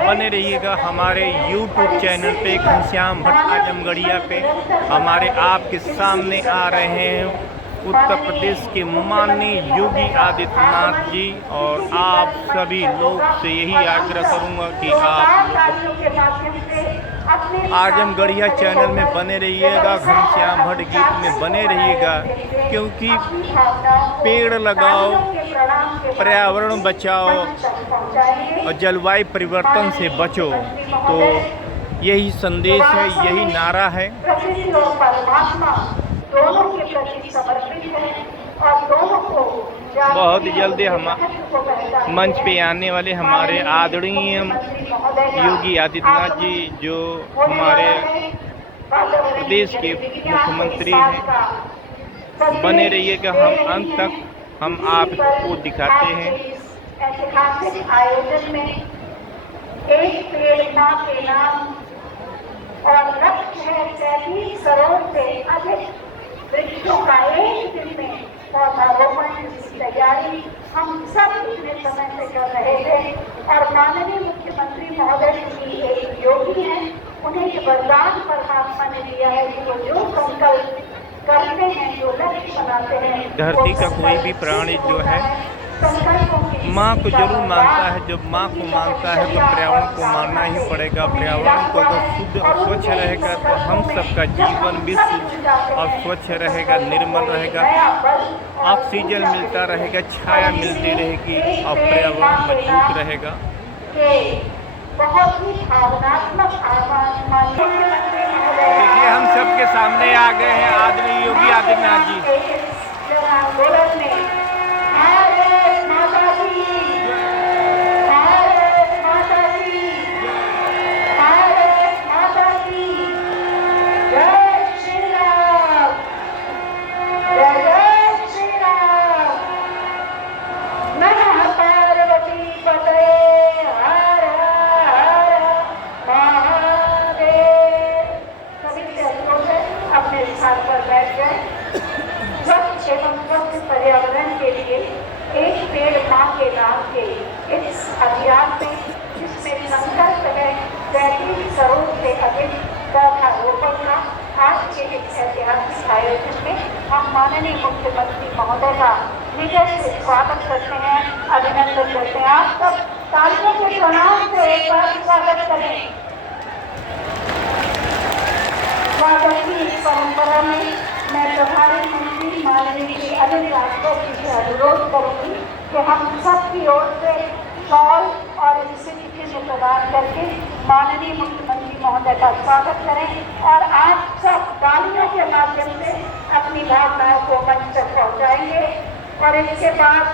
बने रहिएगा हमारे YouTube चैनल पे घनश्याम भट्ट आजमगढ़िया पे। हमारे आपके सामने आ रहे हैं उत्तर प्रदेश के माननीय योगी आदित्यनाथ जी, और आप सभी लोग से यही आग्रह करूंगा कि आप आजमगढ़िया चैनल में बने रहिएगा, घनश्याम भट्ट गीत में बने रहिएगा, क्योंकि पेड़ लगाओ, पर्यावरण बचाओ और जलवायु परिवर्तन से बचो। तो यही संदेश है, यही नारा है। बहुत जल्द हम मंच पे आने वाले हमारे आदरणीय योगी आदित्यनाथ जी, जो हमारे प्रदेश के मुख्यमंत्री हैं। बने रहिएगा, हम अंत तक हम आपको दिखाते हैं। ऐतिहासिक आयोजन में एक पेड़ मां के नाम और लक्ष्य है 33 करोड़ से अधिक वृक्षों का एक दिन में पौधारोपण की तैयारी हम सब इतने समय से कर रहे थे। और माननीय मुख्यमंत्री महोदय जी एक योगी हैं, उन्हें ये वरदान परमात्मा ने दिया है कि वो जो संकल्प करते हैं, जो लक्ष्य बनाते हैं, धरती का कोई भी प्राणी जो है माँ को जरूर मानता है। जब माँ को मानता है तो पर्यावरण को मानना ही पड़ेगा। पर्यावरण को अगर शुद्ध और स्वच्छ रहेगा तो हम सबका जीवन भी शुद्ध और स्वच्छ रहेगा, निर्मल रहेगा, ऑक्सीजन मिलता रहेगा, छाया मिलती रहेगी और पर्यावरण मजबूत रहेगा। बहुत ही भावनात्मक आह्वान देखिए, हम सबके सामने आ गए हैं आदरणीय योगी आदित्यनाथ जी। पर्यावरण के लिए एक पेड़ मां के नाम के इस अभियान में, जिसमें संकल्प है 33 करोड़ से अधिक पौधारोपण का, आज के इस ऐतिहासिक आयोजन में हम माननीय मुख्यमंत्री महोदय का निडर से स्वागत करते हैं, अभिनंदन करते हैं। आप सब तालियों के प्रणाम से एक बार स्वागत करें। स्वागत की इस परंपरा में मैं प्रभारी मंत्री माननीय अनिल राठौर जी से अनुरोध करूंगी कि हम सब की ओर से शॉल और स्थिति चिन्ह प्रदान करके माननीय मुख्यमंत्री महोदय का स्वागत करें, और आप सब तालियों के माध्यम से अपनी भावनाओं को मंच तक पहुंचाएंगे। और इसके बाद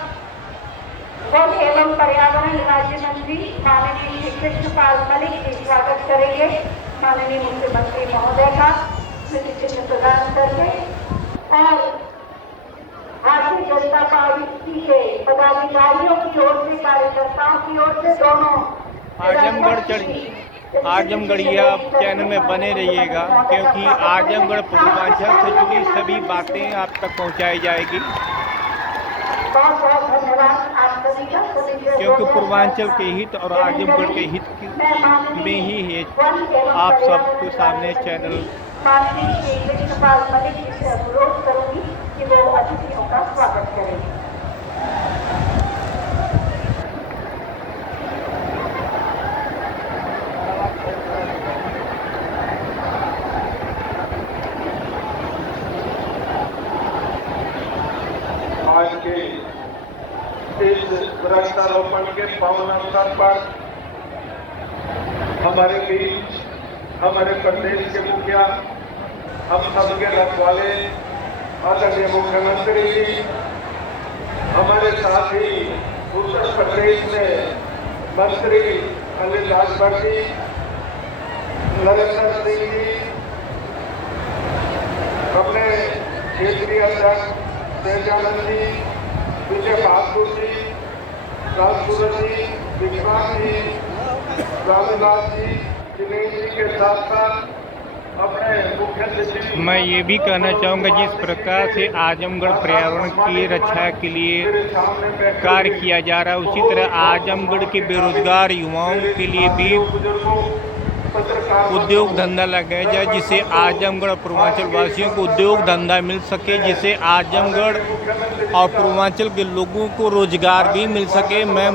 वन एवं पर्यावरण राज्य मंत्री माननीय श्री कृष्णपाल मलिक जी स्वागत करेंगे माननीय मुख्यमंत्री महोदय का स्मृति चिन्ह प्रदान करके। और भारतीय जनता पार्टी के पदाधिकारियों की ओर से, कार्यकर्ताओं की ओर से दोनों आजमगढ़िया चैनल में बने रहिएगा, क्योंकि आजमगढ़ पूर्वांचल से जुड़ी सभी बातें आप तक पहुंचाई जाएगी। बहुत बहुत धन्यवाद आप सभी का। क्योंकि पूर्वांचल के हित और आजमगढ़ के हित में ही है आप सबके सामने चैनल। माननीय श्री कृष्णपाल मलिक जी से अनुरोध करूंगी कि वो अतिथियों का स्वागत करें। आज के इस वृक्षारोपण के पावन अवसर पर हमारे बीच हमारे प्रदेश के मुखिया, हम सबके रखवाले आदरणीय मुख्यमंत्री जी, हमारे साथ ही उत्तर प्रदेश में मंत्री अनिल राठौर जी, नरेंद्र सिंह जी, अपने क्षेत्रीय अध्यक्ष तेजानंद जी, विजय बहादुर जी, राजसूरत जी, विश्वास जी, रामनाथ जी, दिनेश जी के साथ साथ अपने मुख्य सचिव मैं ये भी कहना चाहूँगा, जिस प्रकार से आजमगढ़ पर्यावरण की रक्षा के लिए कार्य किया जा रहा है, उसी तरह आजमगढ़ के बेरोजगार युवाओं के लिए भी उद्योग धंधा लगाया जाए, जिससे आजमगढ़ और पूर्वांचल वासियों को उद्योग धंधा मिल सके, जिससे आजमगढ़ और पूर्वांचल के लोगों को रोजगार भी मिल सके। मैं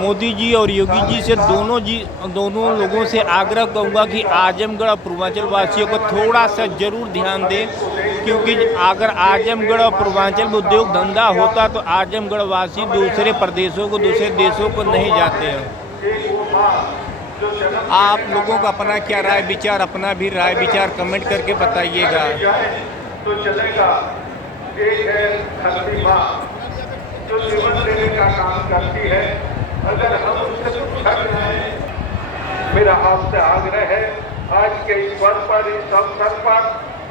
मोदी जी और योगी जी से दोनों लोगों से आग्रह करूंगा कि आजमगढ़ और पूर्वांचल वासियों को थोड़ा सा जरूर ध्यान दें, क्योंकि अगर आजमगढ़ और पूर्वांचल में उद्योग धंधा होता तो आजमगढ़ वासी दूसरे प्रदेशों को, दूसरे देशों को नहीं जाते हैं। आप लोगों का अपना क्या राय विचार, अपना भी राय विचार कमेंट करके बताइएगा। तो चलेगा। एक है धरती माँ जो जीवन देने का काम करती है, अगर हम उससे कुछ हट रहे हैं, मेरा आपसे आग्रह है आज के इस वर्ष पर, इस अवसर पर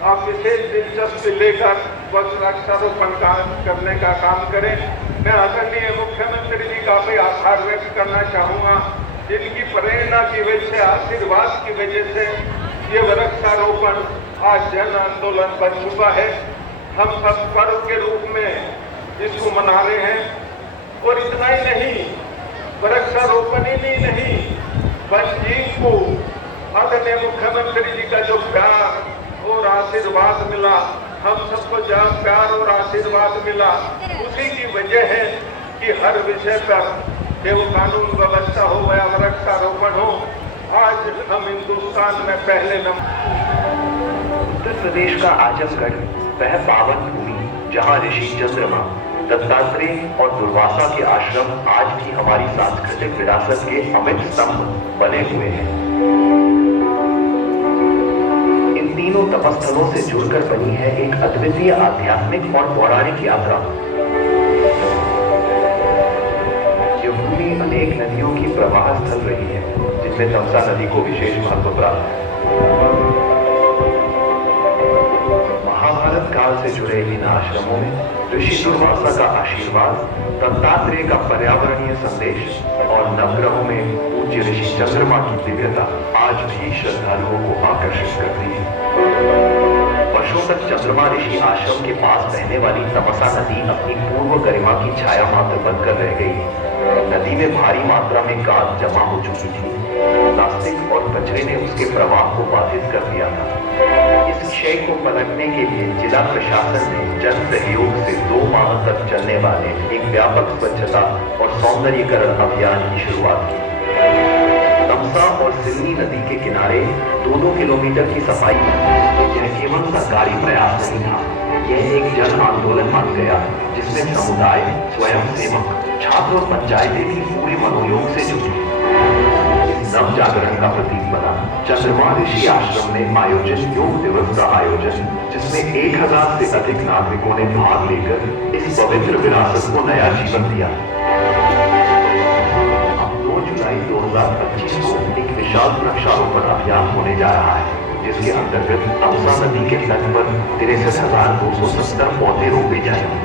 आप विशेष दिलचस्पी लेकर वृक्षारोपण करने का काम करें। मैं आदरणीय मुख्यमंत्री जी का भी आभार व्यक्त करना चाहूँगा, जिनकी प्रेरणा की वजह से, आशीर्वाद की वजह से ये वृक्षारोपण आज जन आंदोलन बन चुका है। हम सब पर्व के रूप में इसको मना रहे हैं। और इतना ही नहीं, वृक्षारोपण ही नहीं, वनजीव को आदरणीय मुख्यमंत्री जी का जो प्यार और आशीर्वाद मिला, हम सबको जहाँ प्यार और आशीर्वाद मिला, उसी की वजह है कि हर विषय पर वो कानून व्यवस्था हो गया, वृक्षारोपण हो। आज हम हिंदुस्तान में पहले नंबर। उत्तर प्रदेश का आजमगढ़ वह पावन भूमि जहाँ ऋषि चंद्रमा, दत्तात्रेय और दुर्वासा के आश्रम आज भी हमारी सांस्कृतिक विरासत के अमिट स्तंभ बने हुए हैं। इन तीनों तपस्थलों से जुड़कर बनी है एक अद्वितीय आध्यात्मिक और पौराणिक यात्रा। अनेक नदियों की प्रवाह स्थल रही है, जिसमें तमसा नदी को विशेष महत्व प्राप्त है। महाभारत काल से जुड़े इन आश्रमों में ऋषि दुर्वासा का आशीर्वाद, दत्तात्रेय का पर्यावरणीय संदेश और नवग्रहों में पूज्य ऋषि चंद्रमा की दिव्यता आज भी श्रद्धालुओं को आकर्षित करती है। वर्षों तक चंद्रमा ऋषि आश्रम के पास बहने वाली तमसा नदी अपनी पूर्व गरिमा की छाया मात्र बनकर रह गई। नदी में भारी मात्रा में गाद जमा हो चुकी थी। प्लास्टिक और कचरे ने उसके प्रवाह को बाधित कर दिया था। इस क्षय को पलटने के लिए जिला प्रशासन ने जन सहयोग से 2 माह तक चलने वाले एक व्यापक स्वच्छता और सौंदर्यीकरण अभियान की शुरुआत की। तमसा और सिल्ली नदी के किनारे 2-2 किलोमीटर की सफाई यह केवल सरकारी प्रयास नहीं था, यह एक जन आंदोलन बन गया, जिसमें समुदाय, स्वयं सेवक, छात्र और पंचायतें भी पूरे मनोयोग से जुटी। इस नव जागरण का प्रतीक बना चंद्रमा ऋषि आश्रम में आयोजित योग दिवस का आयोजन, जिसमें 1000 से अधिक नागरिकों ने भाग लेकर इस पवित्र विरासत को नया जीवन दिया। अब 2 जुलाई 2025 को एक विशाल वृक्षारोपण अभियान होने जा रहा है, जिसके अंतर्गत तमसा नदी के तट पर 63,270 पौधे रोपे जाएंगे,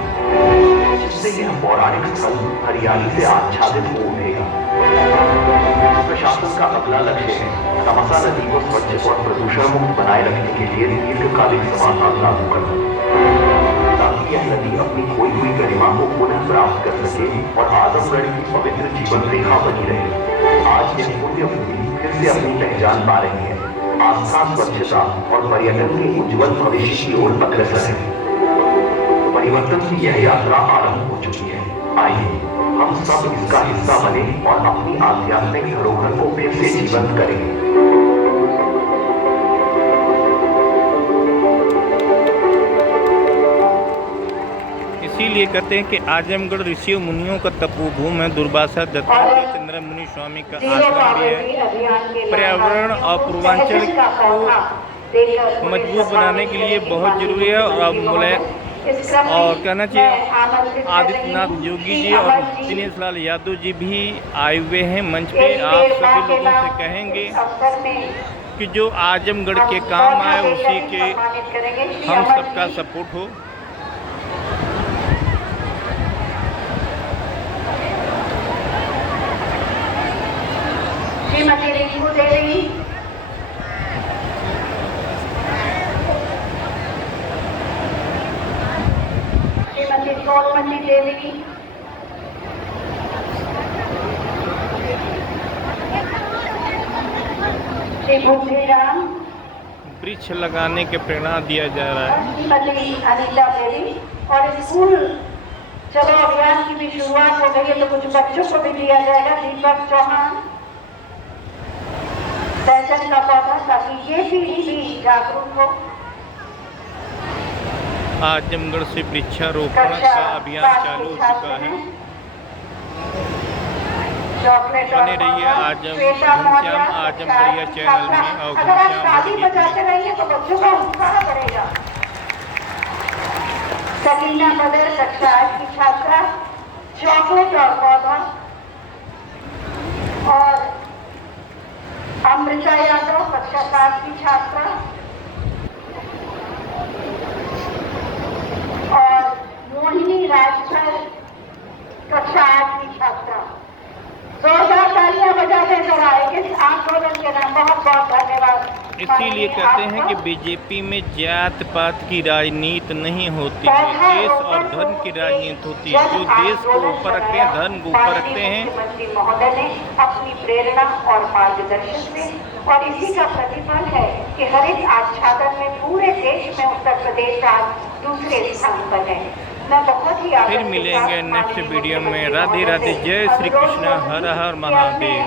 जिससे यह पौराणिक स्थल हरियाली से आच्छादित हो उठेगा। प्रशासन का अगला लक्ष्य है तमसा नदी को स्वच्छ और प्रदूषण मुक्त बनाए रखने के लिए दीर्घकालिक समाधान लागू करना, ताकि यह नदी अपनी खोई हुई गरिमा को पुनः प्राप्त कर सके और आजमगढ़ की पवित्र जीवन रेखा बनी रहे। आज यह पुण्य भूमि फिर से अपनी पहचान पा रही है, आस्था, स्वच्छता और पर्यटन के उज्जवल भविष्य की ओर अग्रसर है। परिवर्तन की यह यात्रा आरंभ हो चुकी है। आइए हम सब इसका हिस्सा बने और अपनी आध्यात्मिक धरोहर को फिर से जीवंत करें। इसीलिए कहते हैं कि आजमगढ़ ऋषियों मुनियों का तपोभूमि है, दुर्वासा दत्तात्रेय चंद्र मुनि स्वामी का आश्रम भी है। पर्यावरण और पूर्वांचल को मजबूत बनाने के लिए बहुत जरूरी है। और कहना चाहिए आदित्यनाथ योगी जी और दिनेश लाल यादव जी भी आए हुए हैं मंच पे। आप सभी लोगों से कहेंगे कि जो आजमगढ़ के काम आए उसी के हम सबका सपोर्ट हो। श्रीमती रिंकू देवी, श्री बुद्धिराम, वृक्ष लगाने के प्रेरणा दिया जा रहा है। श्रीमती अनिता देवी, और स्कूल चलो अभियान की भी शुरुआत हो गई है, तो कुछ बच्चों को भी दिया जाएगा। दीपक चौहान, सहजन का पौधा, ताकि ये पीढ़ी भी जागरूक हो। आजमगढ़ से वृक्षारोपण का अभियान चालू हो चुका है। बने रहिए घनश्याम आजमगढ़िया चैनल में और अगर आप ताली बजाते रहिए तो बच्चों का उत्साह बढ़ेगा। सकीना बदर कक्षा 8 की छात्रा, चॉकलेट और पौधा, और अमृता यादव कक्षा 7 की छात्रा, और मोहिनी राजभर कक्षा 8 की छात्रा। जोरदार तालियां बजाते कराए इस आंदोलन के नाम। बहुत बहुत धन्यवाद। इसीलिए कहते हैं कि बीजेपी में जात पात की राजनीति नहीं होती है, देश और धर्म की राजनीति होती है। जो देश को ऊपर रखते हैं, धर्म को ऊपर रखते हैं। मुख्यमंत्री महोदय ने अपनी प्रेरणा और मार्गदर्शन से, और इसी का प्रतिफल है कि हर एक आच्छादन में पूरे देश में उत्तर प्रदेश आज दूसरे स्थान पर है। मैं बहुत ही फिर मिलेंगे नेक्स्ट वीडियो में। राधे राधे, जय श्री कृष्ण, हर हर महादेव।